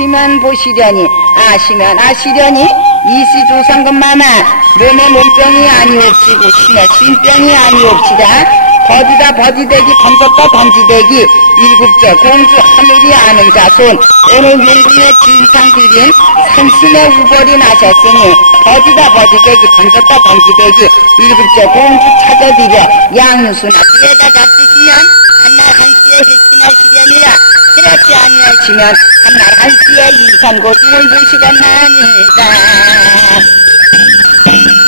보시면 보시려니 아시면 아시려니 이시조상금마마 몸에 몸병이 아니옵시고 신의 신병이 아니옵시다. 버디다 버디대기 던졌다 던지대기 일국저 공주 하늘이 아는 자손 오늘 용궁의 진상 드린 산신의 우벌이 나셨으니 버디다 버디대기 던졌다 던지대기 일국저 공주 찾아드려 양유수나 뒤에다 잡수시면 한날 한시에 해치나시려니라. 그렇지 아니하시면 한날 한시에 이산고중을 모시겠나니다.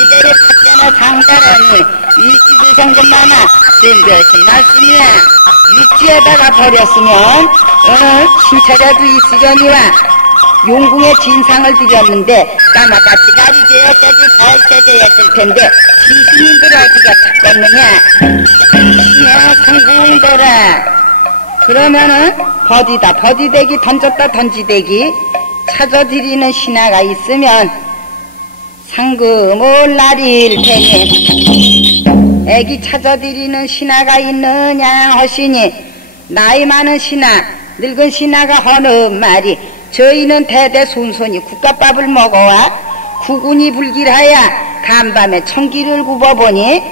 이대로 탑재나 상다라니 이시조상금마마 뜬별신 말씀이야. 육지에다가 버렸으면 신체라도 있으려니와 용궁의 진상을 드렸는데 까마같이 가리되었어도 발세되었을 텐데 시신인들 어디가 찾겠느냐. 신의 상궁들아 그러면은 버디다 버디대기 던졌다 던지대기 찾아드리는 신하가 있으면 상금을 날일 테니 애기 찾아드리는 신하가 있느냐 하시니 나이 많은 신하 늙은 신하가 하는 말이 저희는 대대손손이 국가밥을 먹어와 구군이 불길하야 간밤에 청기를 굽어보니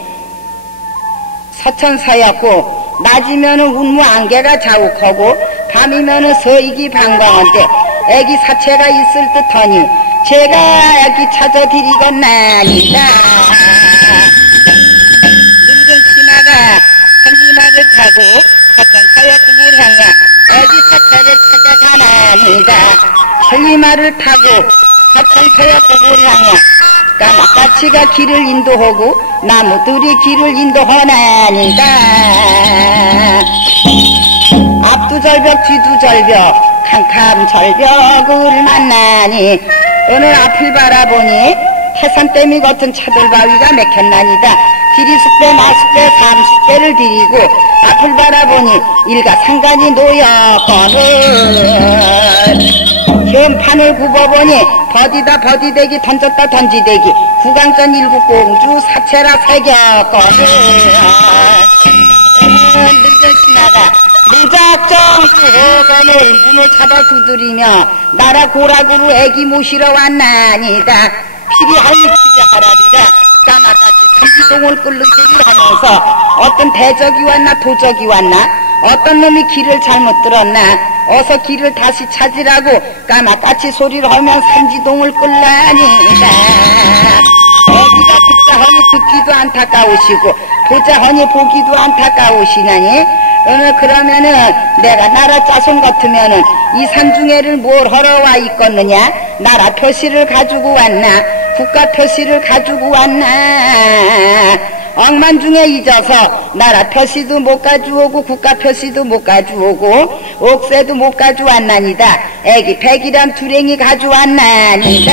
서천서였고 낮이면은 운무 안개가 자욱하고 밤이면은 서익이 방광한데 애기 사체가 있을 듯하니 제가 애기 찾아드리겠나니다. 늙은 신하가 천리마를 타고 서천서역국을 향해 애기 사체를 찾아가나니다. 천리마를 타고 서천서역국을 향해 까마까치가 길을 인도하고 나무들이 길을 인도하나니다. 앞두 절벽 뒤두 절벽 캄캄 절벽을 만나니 어느 앞을 바라보니 태산댐이 같은 차돌바위가 맥혔나니다. 지리숙배 마숙배 삼숙배를 들이고 앞을 바라보니 일가상간이 놓였거늘 현판을 굽어보니 버디다 버디대기 던졌다 던지대기 구강전 일국공주 사체라 새겼거늘 늙은 신하가 무작정 그거를 문을 잡아 두드리며 나라 고락으로 애기 모시러 왔나니다. 피리하니 피리하라리라 까마같이 삼지동을 끓는 소리를 하면서 어떤 대적이 왔나 도적이 왔나 어떤 놈이 길을 잘못 들었나 어서 길을 다시 찾으라고 까마같이 소리를 하면 삼지동을 끌라니다. 애기가 듣자하니 듣기도 안타까우시고 보자하니 보기도 안타까우시나니 그러면은 내가 나라 자손 같으면은 이 산중에를 뭘 하러 와 있겠느냐. 나라 표시를 가지고 왔나 국가 표시를 가지고 왔나. 억만중에 잊어서 나라 표시도 못 가져오고 국가 표시도 못 가져오고 옥새도 못 가져왔나니다. 애기 백이란 두랭이 가져왔나니다.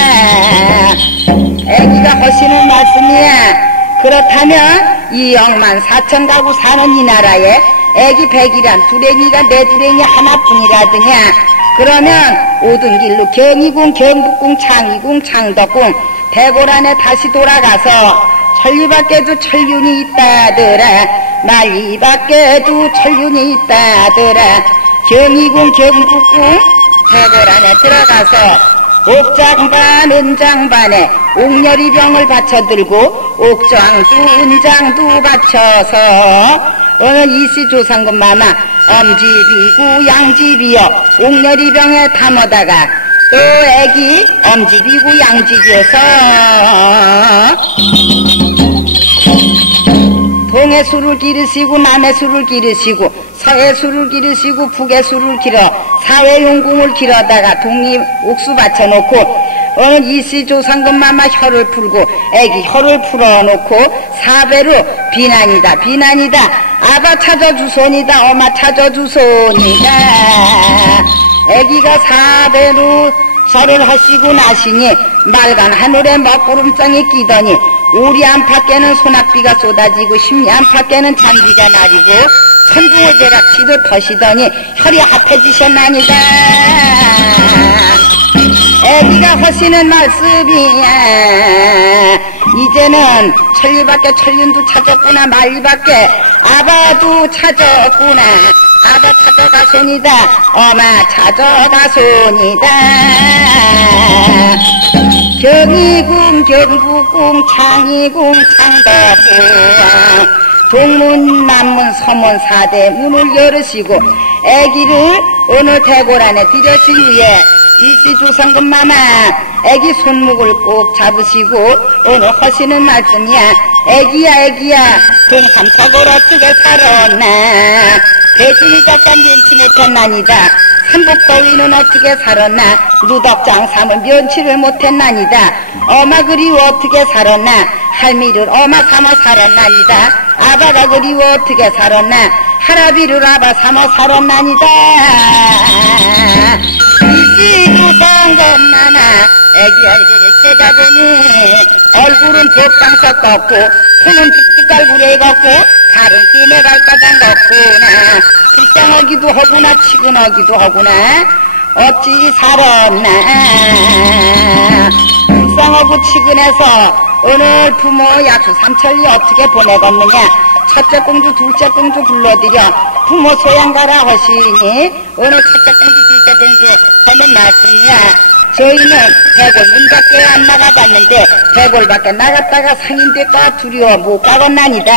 애기가 하시는 말씀이야. 그렇다면 이 24,000 가구 사는 이 나라에 애기 백이란 두랭이가 내 두랭이 하나뿐이라더냐. 그러면 오던 길로 경희궁 경북궁 창의궁 창덕궁 대궐안에 다시 돌아가서 천리밖에도 천륜이 있다더라. 만리밖에도 천륜이 있다더라. 경희궁 경북궁 대궐안에 들어가서 옥장반 은장반에 옥렬이병을 받쳐들고 옥장도 은장도 받쳐서 오늘 이시조상금마마 엄집이고 양집이여 옥렬이병에 담아다가 또 애기 엄집이고 양집이어서 동해 수를 기르시고 남해 수를 기르시고 서해 수를 기르시고 북해 수를 기러 사회용궁을 기러다가 독립 옥수 받쳐놓고 오늘 이시조상금마마 혀를 풀고 애기 혀를 풀어놓고 사배로 비난이다 비난이다 아바 찾아주소니다 엄마 찾아주소니다. 애기가 사배로 절을 하시고 나시니 맑은 하늘에 먹구름장이 끼더니 우리 안팎에는 소낙비가 쏟아지고 심리 안팎에는 잔비가 나리고 천둥을 대락치듯 터시더니 혈이 합해지셨나니다. 애기가 하시는 말씀이야. 이제는 천리밖에 천륜도 찾았구나. 말리밖에 아바도 찾았구나. 아바 찾아가소니다. 어마 찾아가소니다. 경희궁 경부궁 창의궁 창덕궁 동문 남문 서문 4대 문을 열으시고 애기를 어느 대궐 안에 들여신 후에 일시조상금 마마 애기 손목을 꼭 잡으시고 오늘 하시는 말씀이야. 애기야 애기야 동삼척을 어떻게 살았나. 대중이 작간 면치 못했나니다. 삼복더위는 어떻게 살았나. 누덕장 삼을 면치를 못했나니다. 어마 그리워 어떻게 살았나. 할미를 어마 삼아 살았나니다. 아바가 그리워 어떻게 살았나. 할아비를 아바 삼아 살았나니다. 일시조상검나나 애기 얼굴을 쳐다보니 얼굴은 대빵석 걷고 손은 뚝뚝갈구레 걷고 발은 띨에 갈바닥 걷구나. 불쌍하기도 하구나 치근하기도 하구나. 어찌 살았나. 불쌍하고 치근해서 오늘 부모 약수 삼천리 어떻게 보내겠느냐. 첫째 공주 둘째 공주 불러들여 부모 소양가라 하시니 오늘 첫째 공주 둘째 공주 하는 말씀이야. 저희는 대골 문 밖에 안 나가봤는데 대골 밖에 나갔다가 상인들과 두려워 못 가겠나니다.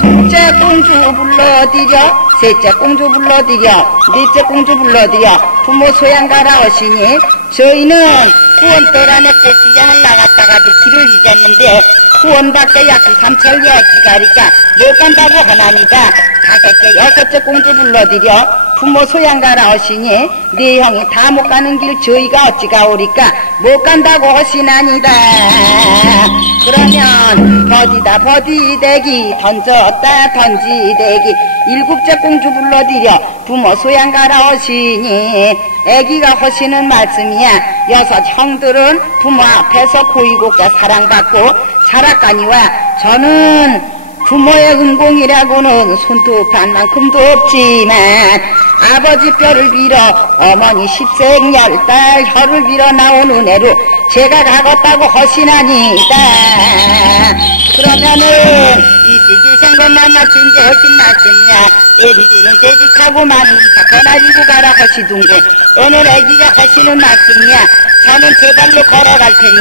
둘째 공주 불러들여 셋째 공주 불러들여 넷째 공주 불러들여 부모 소양가라 하시니 저희는 후원도란에 꽃기장을 나갔다가도 길을 잊었는데 후원 밖에 약수 삼천리에 기가니까 못 간다고 하나니다. 다섯째 여섯째 공주 불러들여 부모 소양가라 하시니 네 형이 다 못 가는 길 저희가 어찌 가오리까 못 간다고 하시나니다. 그러면 버디다 버디대기 던졌다 던지대기 일곱째 공주 불러들여 부모 소양가라 하시니 애기가 하시는 말씀이야. 여섯 형들은 부모 앞에서 고이곱게 사랑받고 자랐가니와 저는 부모의 은공이라고는 손톱한 만큼도 없지만 아버지 뼈를 빌어 어머니 십생열달 혀를 빌어 나온 은혜로 제가 가겠다고 하시나니다. 그러면은 이시지생것만 맞춘 게 훨씬 낫습니다. 애기들은 재직하고 많은 사건아리고 가라 하시둥고 오늘 애기가 하시는 말씀이야. 저는 제 발로 걸어갈 테니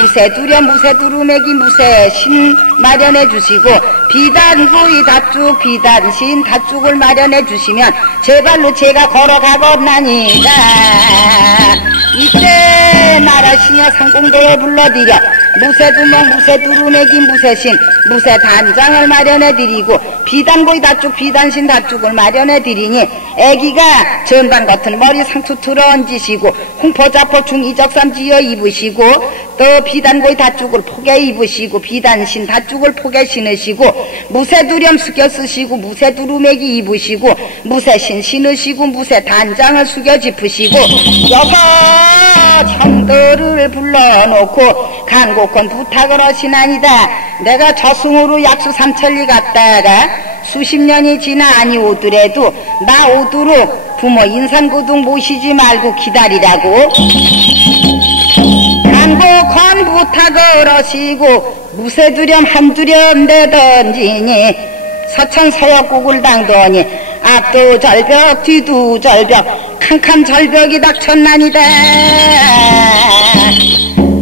무쇠 두려 무쇠 두루매기 무쇠 신 마련해 주시고 비단구이 닷죽 비단신 닷죽을 마련해 주시면 제 발로 제가 걸어가겠나니다. 이때 나라시녀 상공도에 불러드려 무쇠두멍 무쇠두루매기 무쇠신 무쇠단장을 마련해드리고 비단고이 닷죽 비단신 닷죽을 마련해드리니 애기가 전방 같은 머리 상투 틀어 얹으시고 홍포자포 중이적삼 지어 입으시고 또 비단고이 닷죽을 포개 입으시고 비단신 닷죽을 포개 신으시고 무쇠두렴 숙여 쓰시고 무쇠두루매기 입으시고 무쇠신 신으시고 무쇠단장을 숙여 짚으시고 여섯 형들을 불러놓고 간곡한 부탁을 하시나니다. 내가 저승으로 약수 삼천리 갔다가 수십 년이 지나 아니 오더라도 나 오도록 부모 인산고등 모시지 말고 기다리라고 간곡한 부탁을 하시고 무쇠두렴 한두렴 내던지니 서천서역국을 당더니 앞도 절벽 뒤도 절벽 캄캄 절벽이 닥쳤나니다.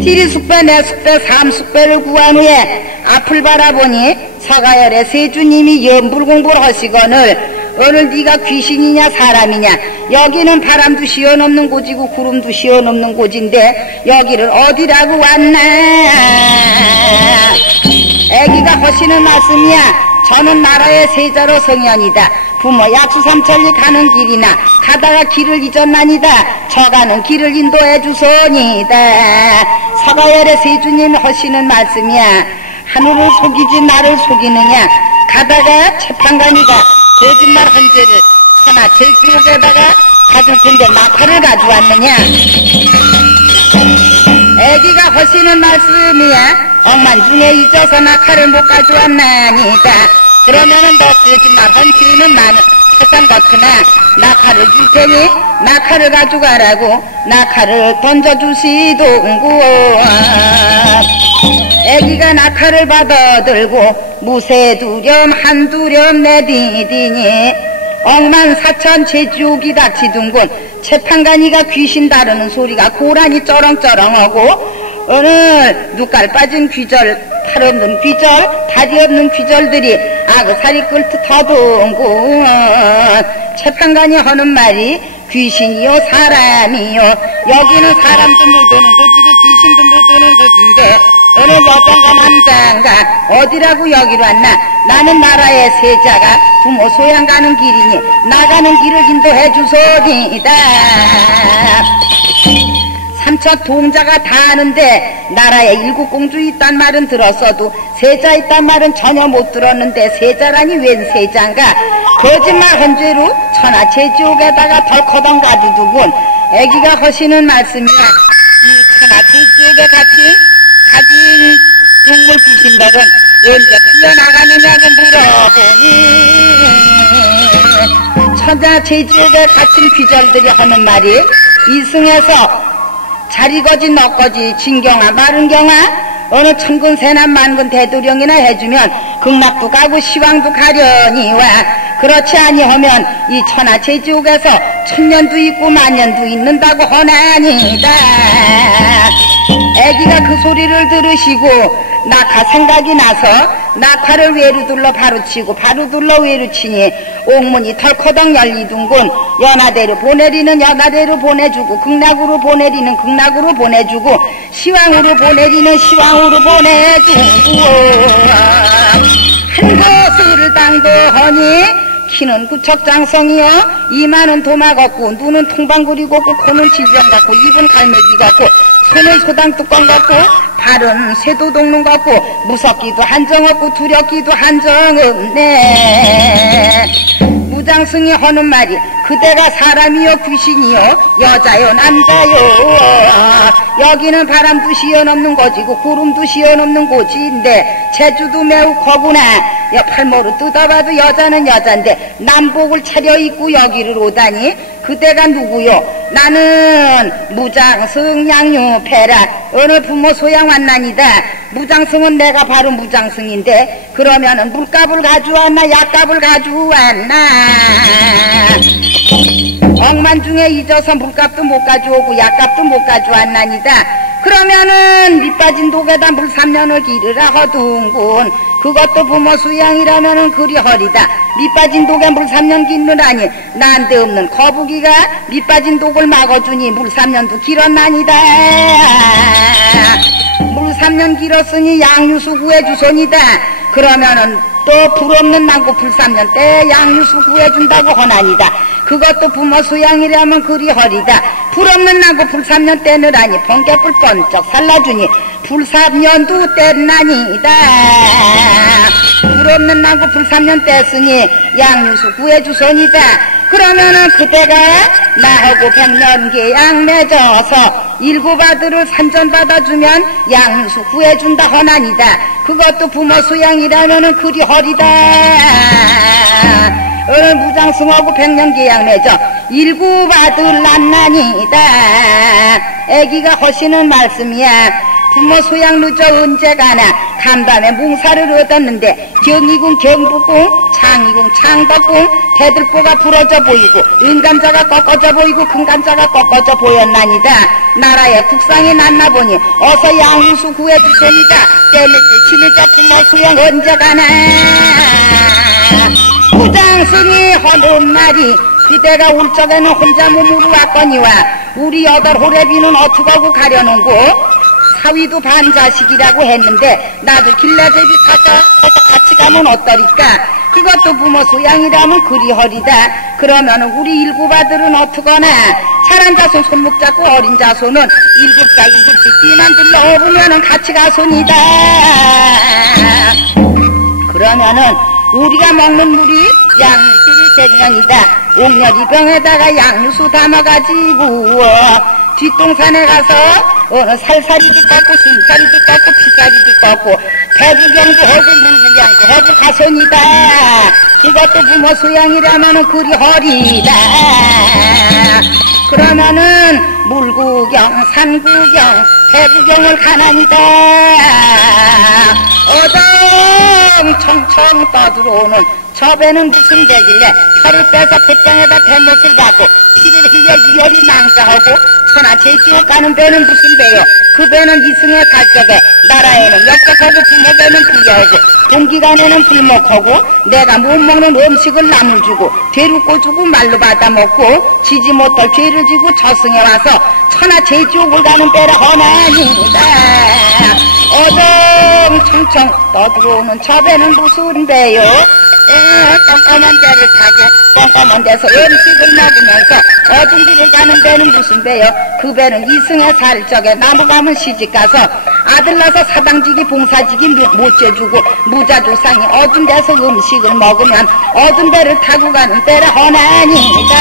티리 숙배 내 숙배 삼숙배를 구한 후에 앞을 바라보니 서가열의 세주님이 연불 공부를 하시거늘 오늘 네가 귀신이냐 사람이냐 여기는 바람도 시원없는 곳이고 구름도 시원없는 곳인데 여기를 어디라고 왔나. 애기가 하시는 말씀이야. 저는 나라의 세자로 성현이다. 부모 약수 삼천리 가는 길이나 가다가 길을 잊었나니다. 저 가는 길을 인도해 주소니다. 서가열의 세주님 하시는 말씀이야. 하늘을 속이지 나를 속이느냐. 가다가 재판관이가 거짓말 한 죄를 하나 제기록에다가 가질 텐데 낙하를 가져왔느냐. 애기가 하시는 말씀이야. 억만중에 잊어서 낙하를 못 가져왔나니다. 그러면은 너 거짓말 한 죄는 나는 세상 같으나 낙하를 줄 테니 낙하를 가져가라고 낙하를 던져주시동구. 애기가 낙하를 받아들고 무쇠두렴 한두렴 내디디니 억만사천 제주옥이 닥치둔군. 채판가니가 귀신 다루는 소리가 고라니 쩌렁쩌렁하고 오늘 눈깔 빠진 귀절, 팔 없는 귀절, 다리 없는 귀절들이 아그사리 끓듯 더둥군. 채판가니 하는 말이 귀신이요 사람이요, 여기는 사람도 못 오는 곳이고 귀신도 못 오는 곳인데 어느 여잔가 남잔가 어디라고 여기로 왔나. 나는 나라의 세자가 부모 소양 가는 길이니 나가는 길을 인도해 주소이다. 삼척 동자가 다 아는데 나라에 일곱 공주 있단 말은 들었어도 세자 있단 말은 전혀 못 들었는데 세자라니 웬 세자인가. 거짓말한 죄로 천하 제지옥에다가 덜커덩 가두두군. 애기가 하시는 말씀이야. 이 천하 제지옥에 가진 동물 귀신들은 언제 풀려나가느냐고 물어보니 천하 제지옥에 갇힌 귀절들이 하는 말이 이승에서 자리거지 너거지 진경아 마른경아 어느 천군 세난 만군 대도령이나 해주면 극락도 가고 시왕도 가려니와 그렇지 아니하면 이 천하 제지옥에서 천년도 있고 만년도 있는다고 하나니다. 애기가 그 소리를 들으시고 낙하 생각이 나서 낙하를 외로 둘러 바로 치고 바로 둘러 외로 치니 옥문이 털커덩 열리둔군. 연하대로 보내리는 연하대로 보내주고 극락으로 보내리는 극락으로 보내주고 시왕으로 보내리는 시왕으로 보내주고 한 곳을 당도하니 키는 구척장성이요 2만원 도마 같고 눈은 통방구리 같고 코는 질병 같고 입은 갈매기 같고 손은 소당뚜껑 같고 발은 쇠도동문 같고 무섭기도 한정없고 두렵기도 한정없네. 무장승이 하는 말이 그대가 사람이요 귀신이요 여자요 남자요 여기는 바람도 시어넘는 곳이고 구름도 시어넘는 곳인데 제주도 매우 거구나. 팔모로 뜯어봐도 여자는 여잔데 남복을 차려입고 여기를 오다니 그대가 누구요? 나는 무장승 양유패라 어느 부모 소양 왔나니다. 무장승은 내가 바로 무장승인데 그러면은 물값을 가져왔나 약값을 가져왔나. 억만 중에 잊어서 물값도 못 가져오고 약값도 못 가져왔나니다. 그러면은 밑빠진 독에다 물 3년을 기르라 하둥군. 그것도 부모 수양이라면은 그리 허리다. 밑빠진 독에 물 3년 기르라니 난데없는 거북이가 밑빠진 독을 막아주니 물 3년도 길었나니다. 물 3년 길었으니 양유수 구해주소니다. 그러면은 또 불없는 난고 불 3년 때 양유수 구해준다고 하나니다. 그것도 부모 수양이라면 그리 허리다. 불없는 난고 불 3년 때느라니 번개불 번쩍 살라주니 불 3년도 떼나니다. 불없는 난고 불 3년 떼으니 양유수 구해주소니다. 그러면은 그대가 나하고 100년 계약 맺어서 일곱 아들을 산전받아주면 양유수 구해준다 하나니다. 그것도 부모 수양이라면은 그리 허리다. 어느 무장승하고 100년 계약 맺어 일곱 아들 낳나니다. 애기가 하시는 말씀이야. 부모 소양 늦어 언제 가나. 간밤에 뭉사를 얻었는데 경이궁 경북궁 창이궁 창덕궁 대들보가 부러져 보이고 은감자가 꺾어져 보이고 큰감자가 꺾어져 보였나니다. 나라에 국상이 났나 보니 어서 양유수 구해주소니다. 때늦게 신의자 부모 소양 언제 가나. 무장승이 하는 말이 그대가 올 적에는 혼자 몸으로 왔거니와 우리 여덟 호래비는 어떡하고 가려는고. 사위도 반자식이라고 했는데 나도 길라제비 타서 같이 가면 어떠리까. 그것도 부모 소양이라면 그리 허리다. 그러면은 우리 일곱 아들은 어떡하나. 잘한 자손 손목 잡고 어린 자손은 일곱자 일곱씩 뛰만들러 오르면은 같이 가손이다. 그러면은 우리가 먹는 물이 양유수리 생년이다. 옥렬이 병에다가 양유수 담아가지고 뒷동산에 가서 살사리도 깎고 순사리도 깎고 피사리도 깎고 대구경도 하고 물구경도 하고 가손이다. 이것도 부모 소양이라면은 그리 허리다. 그러면은 물구경 산구경 대구경을 가나니다. 어정청청 떠들어오는 저 배는 무슨 배길래 혀를 빼서 뱃장에다 대못을 받고 피를 흘려 이열이 낭자하고 천하제주옥 가는 배는 무슨 배요? 그 배는 이승의 살적에 나라에는 역적하고 부모 배는 불려하고 동기간에는 불목하고 내가 못 먹는 음식을 남을 주고 죄를 꽂주고 말로 받아먹고 지지 못할 죄를 지고 저승에 와서 천하제주옥을 가는 배라 허나니다. 어정청청 떠들어오는 저 배는 무슨 배요? 깜깜한 배를 타고 깜깜한 데서 음식을 먹으면서 어두운 길을 가는 배는 무슨 배요? 그 배는 이승에 살 적에 나무 가면 시집가서 아들 낳아서 사당지기 봉사지기 못 재주고 무자조상이 어두운 데서 음식을 먹으면 어두운 배를 타고 가는 배라 허나니다.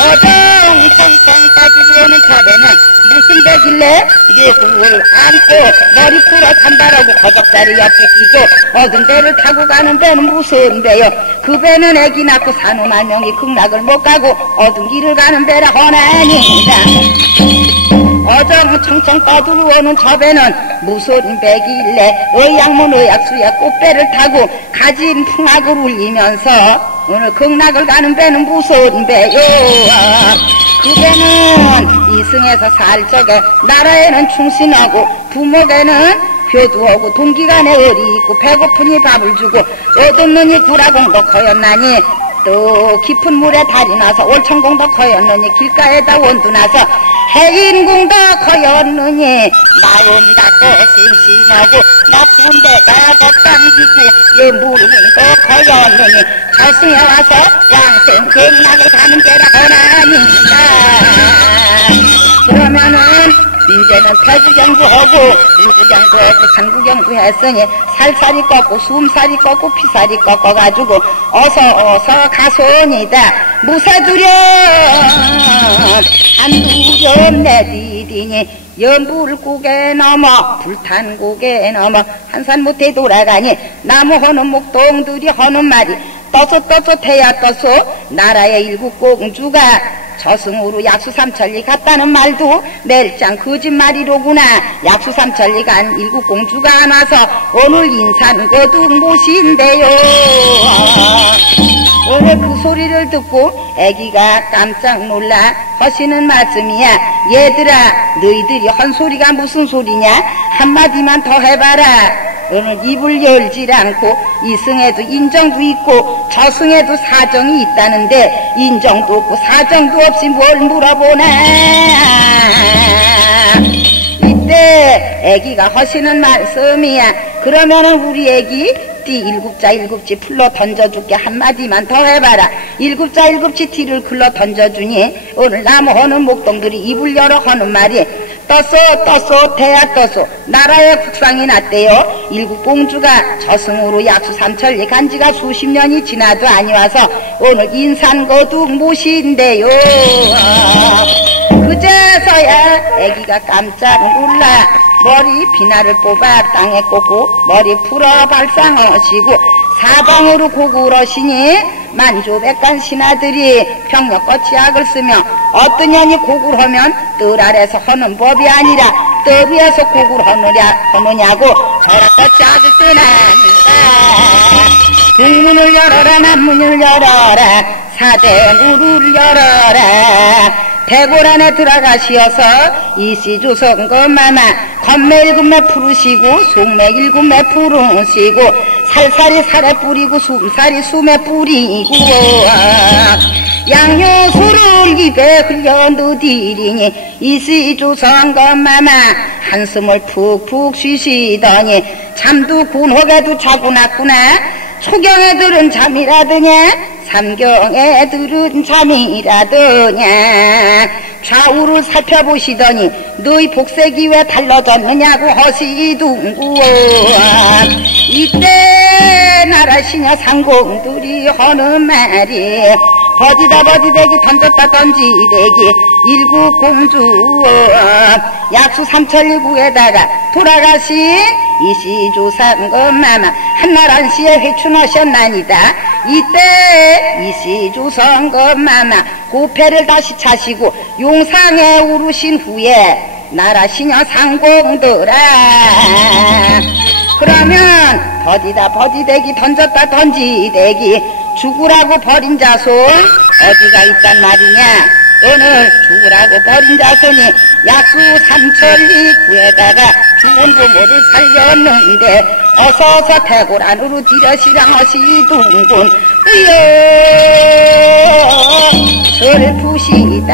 어정청청 떠들어오는 저 배는 무슨 배길래 네 구를 안고 머리 풀어 산다라고 거적다리 옆에 끼고 어두운 배를 타고 가는 배는 무슨 배요? 그 배는 애기 낳고 사는 알명이 극락을 못 가고 어두운 길을 가는 배라 허나니다. 어정청청 떠들어오는 저 배는 무슨 배길래 의약문 의약수야 꽃배를 타고 가진 풍악을 울리면서 오늘 극락을 가는 배는 무슨 배요? 그 배는 이승에서 살 적에 나라에는 충신하고 부목에는 효도하고 동기간에 의리 있고 배고프니 밥을 주고 얻없느니 구라공도 커였나니 또 깊은 물에 달이 나서 올천공도 커였느니 길가에다 원두 나서 해인공도 커였느니 마음 닫고 심심하고 나쁜 데가 덧당기고 예물공도 커였느니 저승에 와서 왕생 백락에 가는 데라 허나니다. 그러면은 이제는 태구경도 하고 물구경도 하고 산구경도 했으니 살살이 꺾고 숨살이 꺾고 피살이 꺾어가지고 어서 가소니다. 무사두련 한두련 내디디니 연불국에 넘어 불탄국에 넘어 한산 못해 돌아가니 나무 허는 목동들이 허는 말이 떠서 떠서 나라의 일국 공주가 저승으로 약수삼천리 갔다는 말도 멜짱 거짓말이로구나. 약수삼천리 간 일국 공주가 안 와서 오늘 인산 거둑 모신대요. 오늘 그 소리를 듣고 애기가 깜짝 놀라 하시는 말씀이야. 얘들아 너희들이 한 소리가 무슨 소리냐? 한마디만 더 해봐라. 오늘 입을 열질 않고 이승에도 인정도 있고 저승에도 사정이 있다는데 인정도 없고 사정도 없이 뭘 물어보나. 이때 애기가 하시는 말씀이야. 그러면은 우리 애기 띠 일곱지 풀러 던져줄게. 한마디만 더 해봐라. 일곱지 띠를 글러 던져주니 오늘 나무 허는 목동들이 입을 열어 하는 말이 떴어 대야 떴어 나라에 국상이 났대요. 일국공주가 저승으로 약수삼천리 간지가 수십 년이 지나도 아니와서 오늘 인산거둑 모신대요. 그제서야 애기가 깜짝 놀라 머리 비나를 뽑아 땅에 꽂고 머리 풀어 발상하시고 사방으로 고구러시니 만조백관 신하들이 평역같이 약을 쓰며 어떤 년이 고구를 하면 뜰 아래서 하는 법이 아니라 뜰 위에서 고구를 하느냐고 저락같이 약을 쓰나니까. 북문을 열어라 남문을 열어라 사대문을 열어라. 대궐 안에 들어가시어서 이시조선 것마마 건매 일금매 푸르시고 속매 일금매 푸르시고 살살이 살에 뿌리고 숨살이 숨에 뿌리고 양효소를 입에 흘려 넣으리니 이시조선 것마마 한숨을 푹푹 쉬시더니 잠도 군혹에도 자고 났구나. 초경애들은 잠이라더냐 삼경애들은 잠이라더냐. 좌우를 살펴보시더니 너희 복색이 왜 달라졌느냐고 허시둥구어. 이때 나라 시녀 상공들이 하는 말이 버디다 버디대기 던졌다 던지대기 일국공주 약수 삼천리구에다가 돌아가신 이시조상검마마 한나라시에 회춘하셨나니다. 이때 이시조상검마마 고패를 다시 차시고 용상에 오르신 후에 나라 시녀 상공들아 그러면 버디다 버디대기 던졌다 던지대기 죽으라고 버린 자손 어디가 있단 말이냐. 오늘 죽으라고 버린 자손이 약수 삼천리 구에다가 죽은 부모를 살렸는데 어서서 태골 안으로 들여시라 하시둥군. 으여 슬프시다.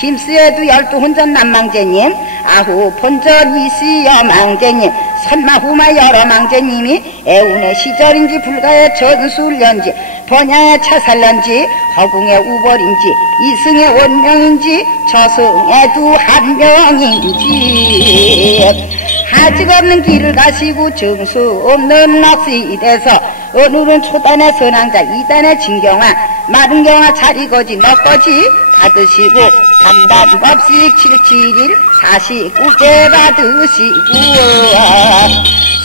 김수에도 12혼전 남망제님 아홉 혼전 이시여 망제님 선마후마 여러 망제님이 애운의 시절인지 불가의 전술련지 번야의 차살런지 허궁의 우벌인지 이승의 원명인지 저승의 두 한 명인지 하직 없는 길을 가시고 정수 없는 넋이 돼서 오늘은 초단의 선왕자 이단의 진경아 마른경아 자리거지 너거지 받으시고 3단법씩 77일 49제 받으시고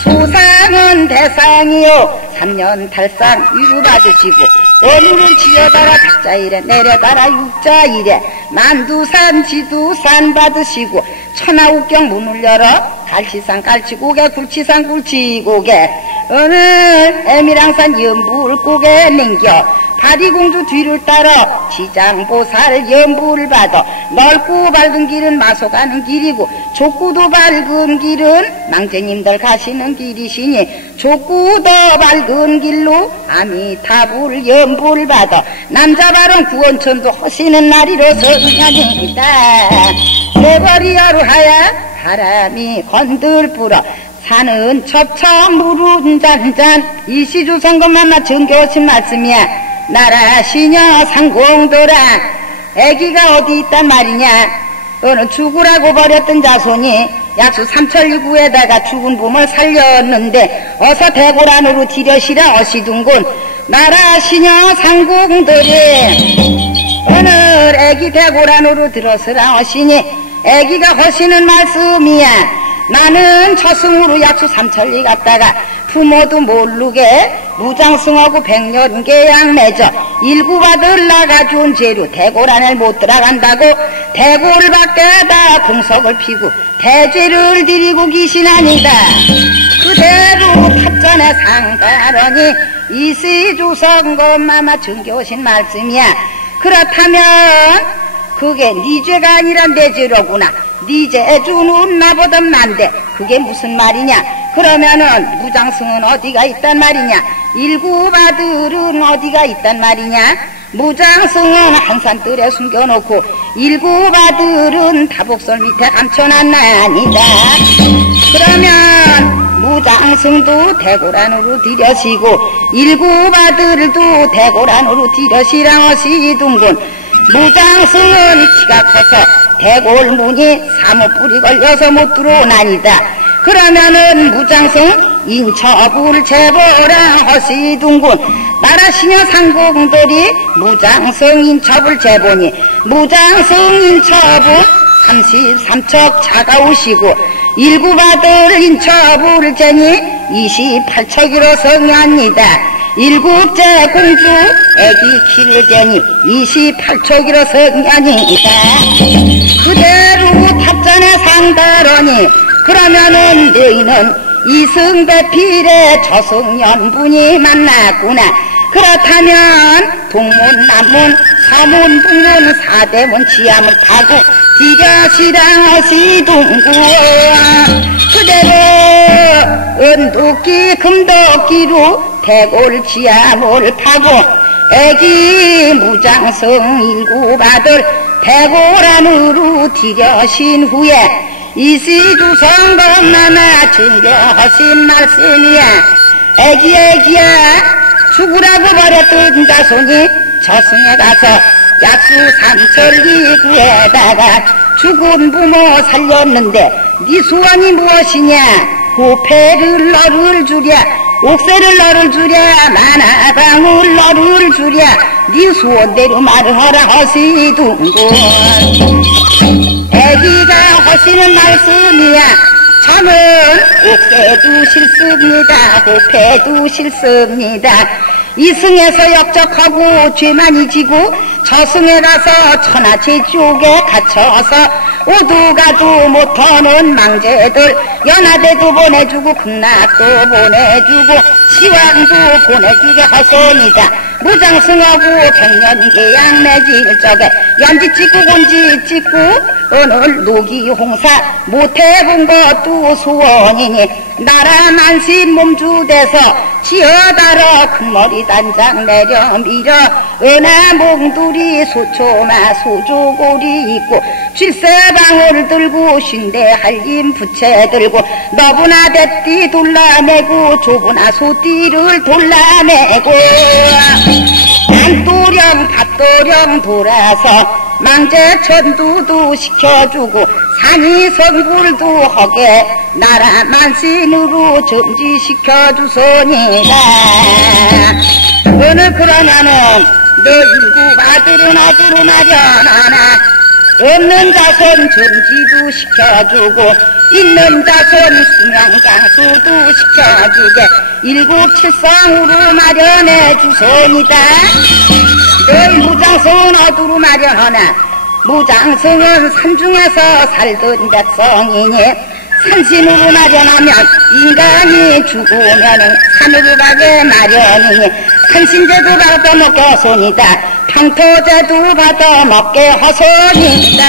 소상은 대상이요 3년 탈상 위로 받으시고 오늘은 지어다라 백자일에 내려다라 육자일에 만두산 지두산 받으시고 천하옥경 문을 열어 갈치산 갈치고개 굴치산 굴치고개 오늘 애미랑산 연불고개 냉겨 파리공주 뒤를 따라 지장보살 연부를 받아 넓고 밝은 길은 마소 가는 길이고 좁고도 밝은 길은 망제님들 가시는 길이시니 좁고도 밝은 길로 아미타불 연부를 받아 남자바론 구원천도 하시는 날이로 성년이다. 세벌이 여루하야 바람이 건들 불어 산은 첩첩 물은 잔잔 이시조선것만나 정겨우신 말씀이야. 나라 시녀 상공도라 애기가 어디 있단 말이냐. 너는 죽으라고 버렸던 자손이 약수 삼천리구에다가 죽은 봄을 살렸는데 어서 대골 안으로 들여시라 어시둥군. 나라 시녀 상공들이 오늘 애기 대골 안으로 들어서라 어시니 애기가 허시는 말씀이야. 나는 처승으로 약수 삼천리 갔다가 부모도 모르게 무장승하고 백년계약 맺어 일구받을 나가준 죄로 대골 안에 못 들어간다고 대골 밖에다 공석을 피고 대죄를 드리고 계시나니다. 그대로 탑전에 상가러니 이시조선검마마 정겨우신 말씀이야. 그렇다면 그게 네 죄가 아니라 내 죄로구나. 네 죄주는 나보다 난데 그게 무슨 말이냐. 그러면은 무장승은 어디가 있단 말이냐. 일구바들은 어디가 있단 말이냐. 무장승은 한산뜰에 숨겨놓고 일구바들은 다복설 밑에 감춰놨나니다. 그러면 무장승도 대골 안으로 들여시고 일구바들도 대골 안으로 들여시라 하시둥군. 무장승은 키가 커서 대골 문이 사무 뿔이 걸려서 못 들어오나니다. 그러면은 무장승 인첩을 제보라 하시둥군. 나라 시녀 상공들이 무장승 인첩을 제보니 무장승 인첩은 33척 차가우시고 일구바들 인첩을 재니 28척이로 성합니다. 일국제 공주 애기 키를 재니 28척이로 성년이다. 그대로 탑전에 상다러니 그러면은 너희는 이승배필의 저승연분이 만났구나. 그렇다면 동문 남문 서문 북문 사대문 지함을 타고 디려시랑하시둥구. 그대로 은도끼 금도끼로 대골 지함을 타고 애기 무장성 일구바들 대골 안으로 디려신 후에 이시조선검마마 증거하신 말씀이야. 애기야 죽으라고 버렸던 자손이 저승에 가서 약수 삼천리 구에다가 죽은 부모 살렸는데 네 소원이 무엇이냐. 부패를 너를 주랴 옥새를 너를 주랴 만화방울 너를 주랴 네 수원대로 말을 하라 허시둥군 애기가 허시는 말씀이야 저는 옥새도 싫습니다 부패도 싫습니다 이승에서 역적하고 죄만이 지고 저승에 가서 천하제 쪽에 갇혀서 오두가도 못하는 망제들 연하대도 보내주고 극락도 보내주고 시왕도 보내주게 하소니다 무장승하고 백년계약 맺을 적에 연지 찍고 곤지 찍고 오늘 노기홍사 못해본 것도 소원이니 나라 만신 몸주대서 지어다러 큰머리 단장 내려 밀어 은하 몽두리 소초마 소조고리 있고 쥘새방울 들고 쉰대 할림 부채 들고 너부나 대띠 돌라매고 좁으나 소띠를 돌라매고 남도령 밭도령 돌아서 망제천두도 시켜주고 산이 성불도 허게 나라 만신으로 점지시켜주소니다 오늘 그러면은 너 일곱 아들은 아들로 마련하나 없는 자손 점지도 시켜주고 있는 자손 수명장수도 시켜주게 일곱칠성으로 마련해 주소니다 너희 무장성은 어디로 마련하나 무장성은 산중에서 살던 백성이니 산신으로 마련하면 인간이 죽으면 산으로 가게 마련이니 산신제도 받아 먹게 손이다 평토제도 받아 먹게 허손이다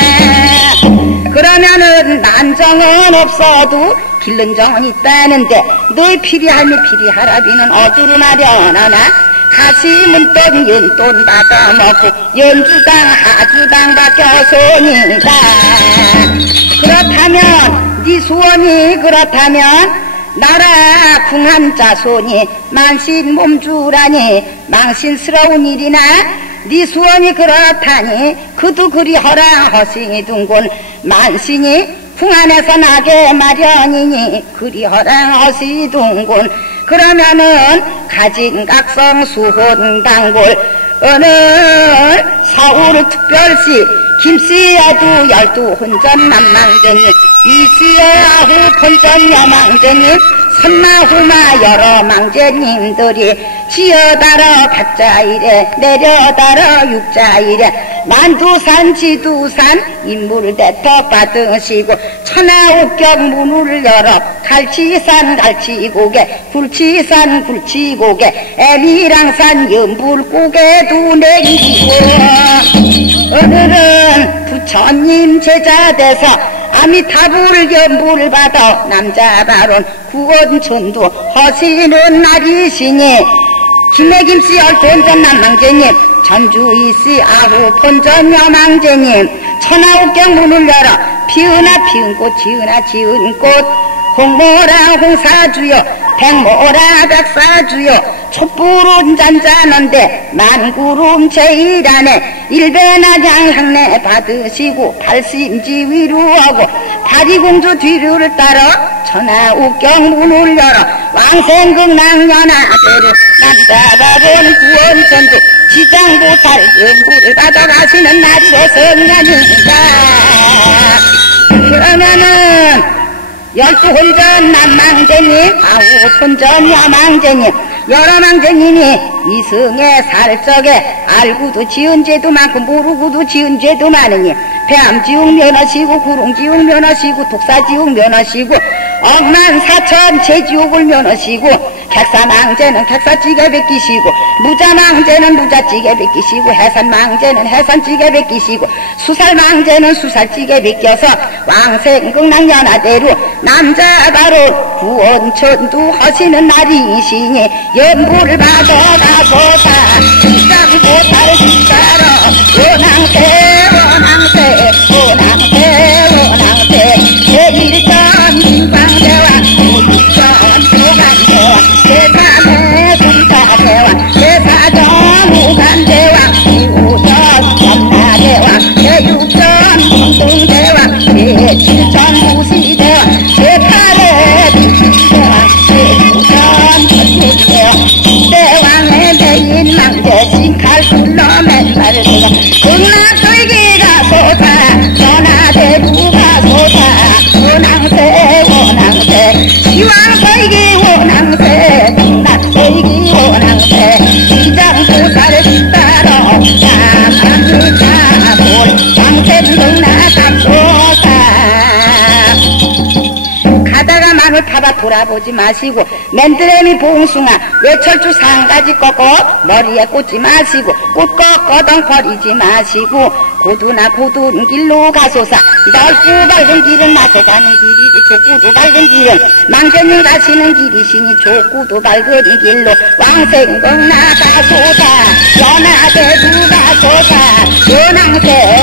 그러면은 난정은 없어도 길른 정은 있다는데 너희 피리할미 피리하라비는 어디로 마련하나 가시문돈 연돈 받아먹고 연주당 하주당 바뀌어서니다 그렇다면 네 소원이 그렇다면 나라 궁한 자손이 만신 몸주라니 망신스러운 일이나 네 소원이 그렇다니 그도 그리 허랑허싱이둔군 만신이 궁안에서 나게 마련이니 그리 허랑허시둔군 그러면은 가진각성 수혼단골 오늘 사울 특별시 김씨야도 열두 혼전 만망쟁이 이씨의 아후 본전 여망쟁이 선마후마 여러 망제님들이 지어다러 백자일에 내려다러 육자일에 만두산 지두산 인물대터 받으시고 천하옥경 문을 열어 갈치산 갈치고개 굴치산 굴치고개 애미랑산 연불고개도 내리고 오늘은 부처님 제자 돼서 아미타불 연불을 받아 남자발언 구원천도 허시는 날이시니 김해김씨 열돈전 남망제님 전주이씨 아후 본전 여망제님 천하옥경 문을 열어 피으나 피은 꽃 지으나 지은 꽃 홍모라 홍사주여 백모라 백사주여 촛불은 잔잔한데 만구름 제일안에 일배나장 향내 받으시고 발심지 위로 하고 다리공주 뒤를 따라 천하옥경 문을 열어 왕생극낭연아들은 남자발은 구원천도 지장보살 연부를 받아가시는 날이로 성간입니다. 그러면은 열두 혼전 남망제님 아홉 혼전 여망제님 여러 망제님이 이승에 살 적에 알고도 지은 죄도 많고 모르고도 지은 죄도 많으니 폐암지옥 면하시고 구릉지옥 면하시고 독사지옥 면하시고 억만사천 제지옥을 면하시고 객사망제는 객사찌개 베끼시고 무자망제는 무자찌개 베끼시고 해산망제는 해산찌개 베끼시고 수살망제는 수살찌개 베껴서 왕생극낭연하대로 남자 바로 구원천도 하시는 날이시니 연부를 받아가소서 장보살 진짜로 원앙대 원앙대 원앙대 원앙대 제1전 김광대와 제2전 무간대와 제3의 성사대와 제4전 무간대와 제5전 전나대와 제6전 공동대와 제7전 무시대와 제8의 왕세기 원앙새 동락세기 원앙새 시장보살 따라 야만을 잡을 왕샘동 나갑소사 가다가 마늘 타봐 돌아보지 마시고 맨드레미 봉숭아 외철주 상가지 꺾어 머리에 꽂지 마시고 꽃 꺾어덩 버리지 마시고 고두나 고둔 길로 가소사 넓고 밝은 길은 낮에 가는 길이지 좁고도 밝은 길은 망전님 가시는 길이시니 좁고도 밝은 길로 왕생동 나가소사 연하대두 가소사 연항새